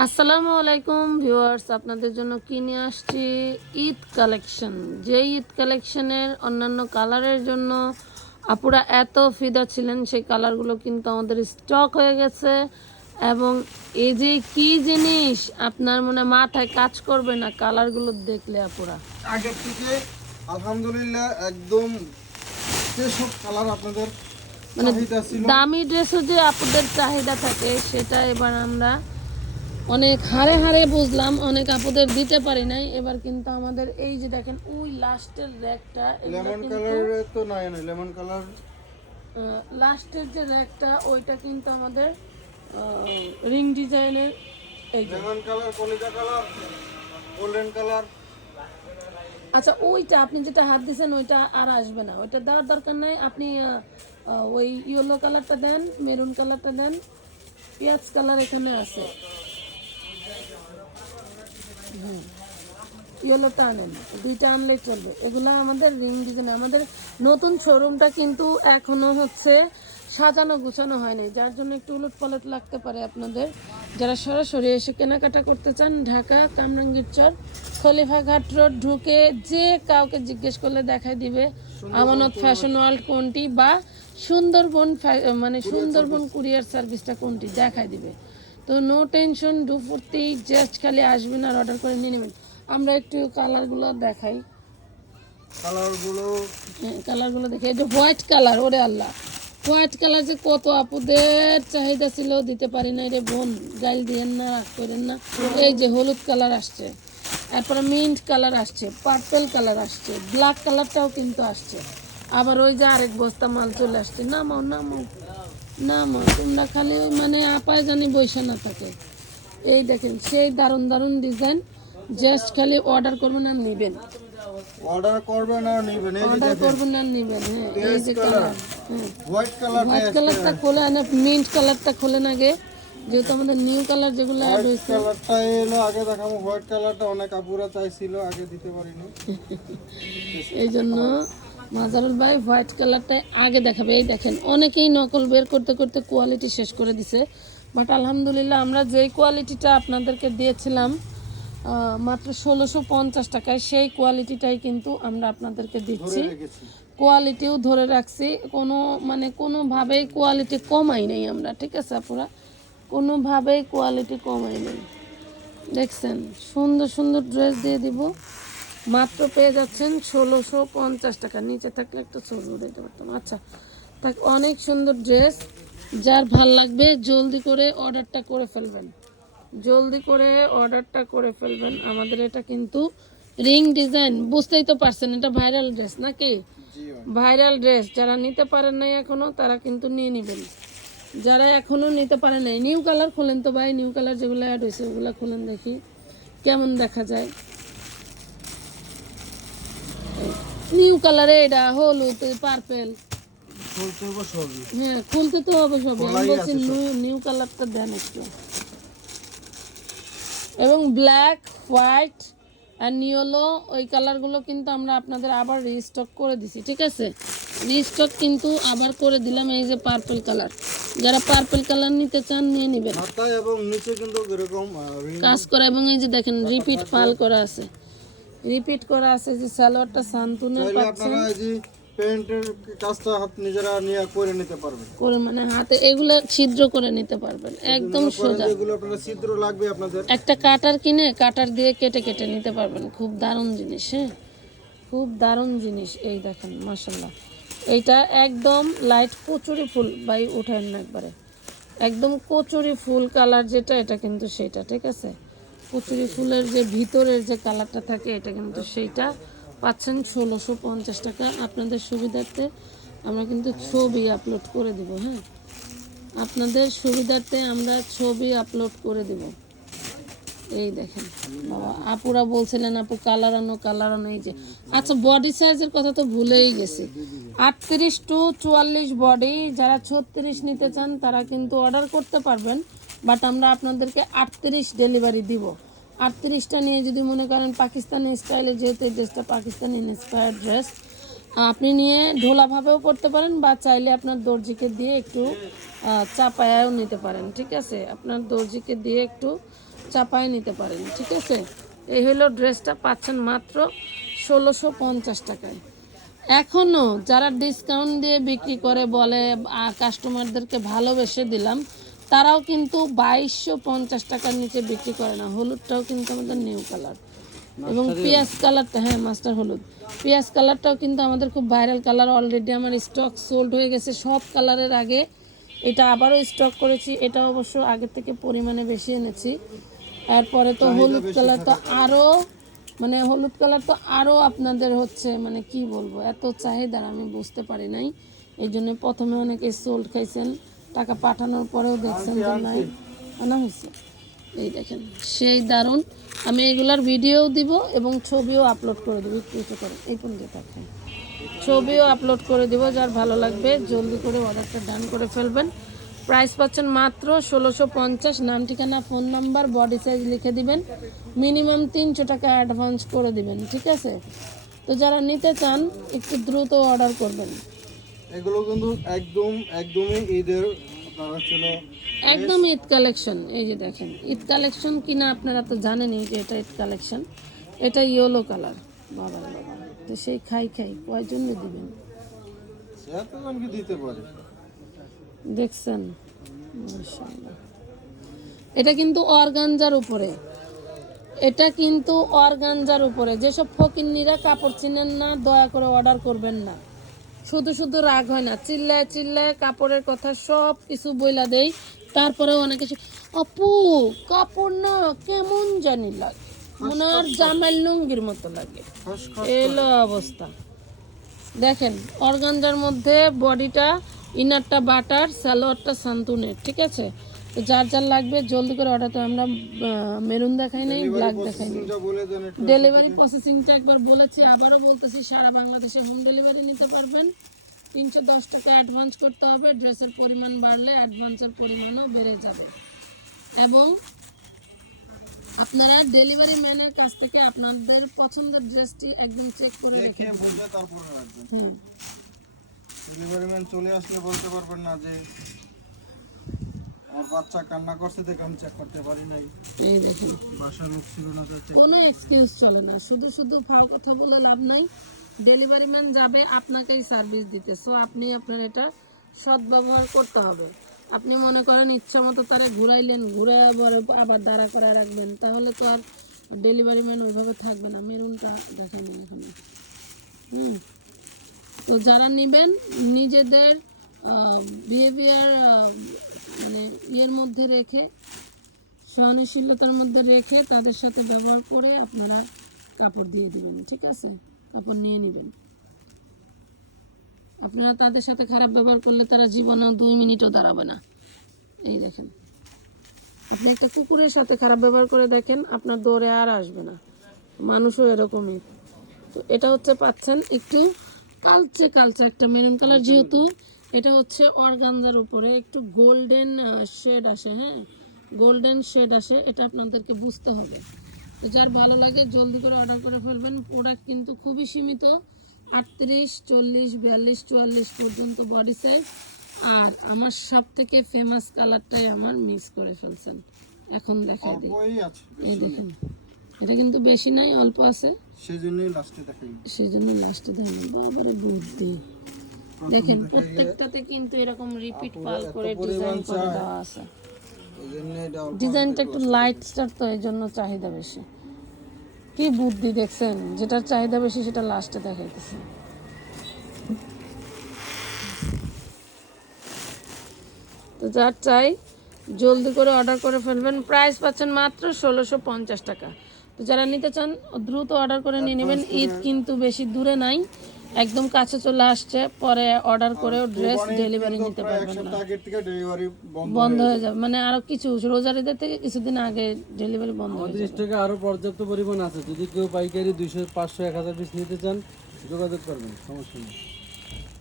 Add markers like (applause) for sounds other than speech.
আসসালামু আলাইকুম ভিউয়ার্স আপনাদের জন্য কিনে আসছি? ঈদ কালেকশন। যে ঈদ কালেকশনের অন্যান্য কালারের জন্য আপুরা এত ফিদা ছিলেন সেই কালারগুলো কিন্তু আমাদের স্টক হয়ে গেছে। এবং এই যে কি জিনিস আপনার মনে মাথায় কাজ করবে না কালারগুলো দেখলে আপুরা? আগের থেকে আলহামদুলিল্লাহ একদম যেসব কালার আপনাদের মানে দামি ড্রেসও যে আপুদের চাহিদা থাকে সেটা এবার আমরা অনেক হারে হারে বুঝলাম অনেক আপুদের দিতে পারি নাই। এবার কিন্তু আমাদের এই যে দেখেন ওই লাস্টের র্যাকটা লেমন কালার তো নাই না লেমন কালার। লাস্টের যে র্যাকটা ওইটা কিন্তু আমাদের রিং ডিজাইনের এই লেমন কালার কলিজা কালার গোল্ডেন কালার। আচ্ছা ওইটা আপনি যেটা হাত দিয়েছেন ওইটা আর আসবে না। ওইটা দেওয়ার দরকার নাই। আপনি ওই ইয়েলো কালারটা দেন মেরুন কালারটা দেন পেঁয়াজ কালার এখানে আছে। ইয়েলোটা আনেন দুইটা আনলেই চলবে। এগুলো আমাদের রিং ডিজাইন আমাদের নতুন শোরুমটা কিন্তু এখনও হচ্ছে সাজানো গুছানো হয়নি যার জন্য একটু উলট পালট লাগতে পারে আপনাদের। যারা সরাসরি এসে কেনাকাটা করতে চান ঢাকা কামরাঙ্গীর চর খলিফা ঘাট রোড ঢুকে যে কাউকে জিজ্ঞেস করলে দেখাই দিবে। আমানত ফ্যাশন ওয়ার্ল্ড কোনটি বা সুন্দরবন মানে সুন্দরবন কুরিয়ার সার্ভিসটা কোনটি দেখাই দিবে। তো নো টেনশন দুপুরতেই জাস্ট খালি আসবেন আর অর্ডার করে নিয়ে নেবেন। আমরা একটু কালারগুলো দেখাই। কালারগুলো হ্যাঁ কালারগুলো দেখি। এই যে হোয়াইট কালার ওরে আল্লাহ। হোয়াইট কালার যে কত আপুদের চাহিদা ছিল দিতে পারি না রে বোন। গাইল দিয়েন না রাগ করেন না। এই যে হলুদ কালার আসছে। তারপরে মিন্ট কালার আসছে পার্পেল কালার আসছে ব্ল্যাক কালারটাও কিন্তু আসছে। আবার ওই যে আরেক বস্তা মাল চলে আসছে। নামাও নামাও। নামাও তোমরা খালি মানে আপায় জানি বৈশা না থাকে। এই দেখেন সেই দারুণ দারুণ ডিজাইন জাস্ট খালি অর্ডার করবেন আর নিবেন। অর্ডার করবেন আর নিবেন এই অর্ডার করবেন আর নিবেন হ্যাঁ এই যে কালার হ্যাঁ। হোয়াইট কালার হোয়াইট কালারটা খোলে না মিন্ট কালারটা খোলেন আগে। যেহেতু আমাদের নিউ কালার যেগুলো অ্যাড হয়েছে। কালারটা এলো আগে দেখাবো হোয়াইট কালারটা অনেক আপুরা চাইছিল আগে দিতে পারিনি। (laughs) এই জন্য মাজারুল ভাই হোয়াইট কালারটাই আগে দেখাবে। এই দেখেন অনেকেই নকল বের করতে করতে কোয়ালিটি শেষ করে দিছে। বাট আলহামদুলিল্লাহ আমরা যেই কোয়ালিটিটা আপনাদেরকে দিয়েছিলাম মাত্র ষোলোশো পঞ্চাশ টাকায় সেই কোয়ালিটিটাই কিন্তু আমরা আপনাদেরকে দিচ্ছি। কোয়ালিটিও ধরে রাখছি। কোনো মানে কোনোভাবেই কোয়ালিটি কমাই নেই আমরা ঠিক আছে আপুরা? কোনোভাবেই কোয়ালিটি কমাই নেই। দেখছেন সুন্দর সুন্দর ড্রেস দিয়ে দিব। মাত্র পেয়ে যাচ্ছেন ষোলোশো পঞ্চাশ টাকা। নিচে থাকলে একটা ছবি দিতে পারতাম। আচ্ছা তাক অনেক সুন্দর ড্রেস। যার ভালো লাগবে জলদি করে অর্ডারটা করে ফেলবেন। জলদি করে অর্ডারটা করে ফেলবেন। আমাদের এটা কিন্তু রিং ডিজাইন। বুঝতেই তো পারছেন এটা ভাইরাল ড্রেস নাকি? Viral dress. যারা নিতে পারেন নাই এখনও তারা কিন্তু নিয়ে নেবেন। যারা এখনও নিতে পারে নাই নিউ কালার খোলেন তো ভাই। নিউ কালার যেগুলো অ্যাড হয়েছে ওগুলো খুলেন দেখি। কেমন দেখা যায়? নিউ কালারে এটা হলুদ পার্পেল। বলতে হবে সবই। হ্যাঁ খুলতে তো হবে সবই। আমি বলছি নিউ কালারটা দেন একটু। এবং ব্ল্যাক হোয়াইট আর নিয়লো ওই কালারগুলো কিন্তু আমরা আপনাদের আবার রিস্টক করে দিছি ঠিক আছে? রিস্টক কিন্তু আবার করে দিলাম এই যে পার্পল কালার যারা পার্পল কালার নিতে চান নিয়ে নেবেন। এবং নিচে কিন্তু এরকম কাজ করা এবং এই যে দেখেন রিপিট পাল করা আছে। রিপিট করা আছে যে সালোয়ারটা শান্তনের চাইলে পাচ্ছেন। পেন্টের কাজটা হাত নিজেরা নিয়ে করে নিতে পারবেন। করে মানে হাতে এগুলো ছিদ্র করে নিতে পারবেন একদম সোজা। যেগুলো আপনারা ছিদ্র লাগবে আপনাদের। একটা কাটার কিনে কাটার দিয়ে কেটে কেটে নিতে পারবেন খুব দারুণ জিনিস হ্যাঁ? খুব দারুণ জিনিস এই দেখেন মাসাল্লাহ এইটা একদম লাইট কচুরি ফুল বাই উঠায় না একবারে। একদম কচুরি ফুল কালার যেটা এটা কিন্তু সেটা ঠিক আছে? কচুরি ফুলের যে ভিতরের যে কালারটা থাকে, এটা কিন্তু সেইটা পাচ্ছেন ষোলোশো পঞ্চাশ টাকা। আপনাদের সুবিধার্থে আমরা কিন্তু ছবি আপলোড করে দিব হ্যাঁ? আপনাদের সুবিধার্থে আমরা ছবি আপলোড করে দিব। এই দেখেন, বাবা, আপুরা বলছিলেন, আপু কালার আনো কালার আনো, এই যে। আচ্ছা বডি সাইজের কথা তো ভুলেই গেছি। আটত্রিশ টু চুয়াল্লিশ বডি যারা ছত্রিশ নিতে চান, তারা কিন্তু অর্ডার করতে পারবেন। বাট আমরা আপনাদেরকে আটত্রিশ ডেলিভারি দিব। আটত্রিশটা নিয়ে যদি মনে করেন পাকিস্তানি স্টাইলে যেহেতু এই ড্রেসটা পাকিস্তানি ইন্সপায়ার্ড ড্রেস আপনি নিয়ে ঢোলাভাবেও করতে পারেন বা চাইলে আপনার দর্জিকে দিয়ে একটু চাপায়াও নিতে পারেন, ঠিক আছে? আপনার দর্জিকে দিয়ে একটু চাপায় নিতে পারেন, ঠিক আছে? এই হলো ড্রেসটা পাচ্ছেন মাত্র ষোলোশো পঞ্চাশ টাকায়। এখনও যারা ডিসকাউন্ট দিয়ে বিক্রি করে বলে কাস্টমারদেরকে ভালোবেসে দিলাম তারাও কিন্তু বাইশশো পঞ্চাশ টাকার নিচে বিক্রি করে না। হলুদটাও কিন্তু আমাদের নিউ কালার এবং পেঁয়াজ কালারটা হ্যাঁ মাস্টার হলুদ। পেঁয়াজ কালারটাও কিন্তু আমাদের খুব ভাইরাল কালার অলরেডি আমার স্টক সোল্ড হয়ে গেছে সব কালারের আগে। এটা আবারও স্টক করেছি। এটা অবশ্য আগের থেকে পরিমাণে বেশি এনেছি। এরপরে তো হলুদ কালার তো আরও মানে হলুদ কালার তো আরও আপনাদের হচ্ছে মানে কি বলব এত চাহিদার আমি বুঝতে পারি নাই। এই জন্য প্রথমে অনেকে সোল্ড খাইছেন। টাকা পাঠানোর পরেও দেখছেন যে নাই। আনা হয়েছে। এই দেখেন, সেই দারুণ। আমি এগুলার ভিডিও দিব এবং ছবিও আপলোড করে দেবো, একটু করে। এই পর্যন্ত ছবিও আপলোড করে দিব, যার ভালো লাগবে, জলদি করে অর্ডারটা ডান করে ফেলবেন। প্রাইস পাচ্ছেন মাত্র ষোলোশো পঞ্চাশ। নাম ঠিকানা ফোন নাম্বার বডি সাইজ লিখে দিবেন। মিনিমাম তিনশো টাকা অ্যাডভান্স করে দিবেন, ঠিক আছে? তো যারা নিতে চান, একটু দ্রুত অর্ডার করবেন। এগুলো কিন্তু একদম একদমই ঈদের ছিল একদম ঈদ কালেকশন এই যে দেখেন ঈদ কালেকশন কিনা আপনারা তো জানেনই যে এটা ঈদ কালেকশন। এটা ইয়েলো কালার। বাবা বাবা তো সেই খাই খাই কয়জন্য দিবেন? এতজনকে দিতে পারে? দেখছেন? এটা কিন্তু অর্গানজার উপরে। এটা কিন্তু অর্গানজার উপরে। যেসব ফকিন্নিরা কাপড় চিনেন না দয়া করে অর্ডার করবেন না। শুধু শুধু রাগ হয় না। চিল্লায় চিল্লায় কাপড়ের কথা সব কিছু বইলা দেই। তারপরেও অনেক কিছু। অপু কাপড় না কেমন জানি লাগে। মনে হয় জামাইল লুঙ্গির মতো লাগে। এলো অবস্থা। দেখেন অর্গানজার মধ্যে বডিটা ইনারটা বাটার স্যালোয়ারটা সান্তুনের ঠিক আছে? তো যার যার লাগবে জলদি করে অর্ডার তো আমরা মেরুন দেখাই নাই ব্ল্যাক দেখাই নাই। ডেলিভারি প্রসেসিংটা একবার বলেছি আবারও বলতেছি সারা বাংলাদেশে হোম ডেলিভারি নিতে পারবেন। তিনশো দশ টাকা অ্যাডভান্স করতে হবে ড্রেসের পরিমাণ বাড়লে অ্যাডভান্সের পরিমাণও বেড়ে যাবে। এবং আপনারা ডেলিভারি ম্যানের কাছ থেকে আপনাদের পছন্দের ড্রেসটি একদম চেক করে রেখে দেখে তারপরে রাখবেন ডেলিভারি ম্যান চলে আসলে বলতে পারবেন না যে আমার বাচ্চা কান্না করছে দেখে আমি চেক করতে পারি নাই। এই দেখুন বাসার লোক ছিল না কোনো এক্সকিউজ চলে না। শুধু শুধু ফাও কথা বলে লাভ নাই। ডেলিভারি ম্যান যাবে আপনাকেই সার্ভিস দিতে। সো আপনি আপনার এটা সদ্ব্যবহার করতে হবে। আপনি মনে করেন ইচ্ছা মতো তারা ঘুরাইলেন ঘুরে আবার আবার দাঁড়া করে রাখবেন তাহলে তো আর ডেলিভারি ম্যান ওইভাবে থাকবে না। মেরুনটা দেখাবেন এখানে। হুম। তো যারা নেবেন নিজেদের বিহেভিয়ার মানে ইয়ের মধ্যে রেখে, সহনশীলতার মধ্যে রেখে তাদের সাথে ব্যবহার করে আপনারা কাপড় দিয়ে দেবেন, ঠিক আছে? কাপড় নিয়ে নেবেন। আপনারা তাদের সাথে খারাপ ব্যবহার করলে তারা জীবনে দুই মিনিটও দাঁড়াবে না। এই দেখেন। আপনি একটা কুকুরের সাথে খারাপ ব্যবহার করে দেখেন, আপনার দৌড়ে আর আসবে না। মানুষও এরকমই। তো এটা হচ্ছে পাচ্ছেন একটু কালচে কালচে একটা মেরুন কালার, যেহেতু এটা হচ্ছে অর্গানজার উপরে একটু গোল্ডেন শেড আসে হ্যাঁ? গোল্ডেন শেড আসে এটা আপনাদেরকে বুঝতে হবে। তো যার ভালো লাগে জলদি করে অর্ডার করে ফেলবেন। প্রোডাক্ট কিন্তু খুবই সীমিত আটত্রিশ চল্লিশ বিয়াল্লিশ চুয়াল্লিশ পর্যন্ত বডি সাইজ। আর আমার সব থেকে ফেমাস কালারটাই আমার মিস করে ফেলছেন। এখন দেখাই দিই। এই দেখেন। এটা কিন্তু বেশি নাই অল্প আছে। সেজন্যই লাস্টে দেখাই সেই জন্য লাস্টে দেখেন বাবারে বুদ্ধি দেখেন প্রত্যেকটাতে কিন্তু এরকম রিপিট পাল করে ডিজাইন করে দেওয়া আছে। ডিজাইনটা একটু লাইট স্টার তো এই জন্য চাহিদা বেশি। কি বুদ্ধি দেখছেন? যেটার চাহিদা বেশি সেটা লাস্টে দেখাইতেছে। তো যার চাই জলদি করে অর্ডার করে ফেলবেন। প্রাইস পাচ্ছেন মাত্র ষোলোশো পঞ্চাশ টাকা। তো যারা নিতে চান দ্রুত অর্ডার করে নিয়ে নেবেন। ঈদ কিন্তু বেশি দূরে নাই। একদম কাছে চলে আসছে পরে অর্ডার করেও ড্রেস ডেলিভারি নিতে পারবেন না। বন্ধ হয়ে যাবে। মানে আরও কিছু রোজারিদের থেকে কিছুদিন আগে ডেলিভারি বন্ধ হয়ে যাবে। স্টকে আরও পর্যাপ্ত পরিমাণ আছে। যদি কেউ পাইকারি দুইশো পাঁচশো এক হাজার পিস নিতে চান যোগাযোগ করবেন সমস্যা নেই।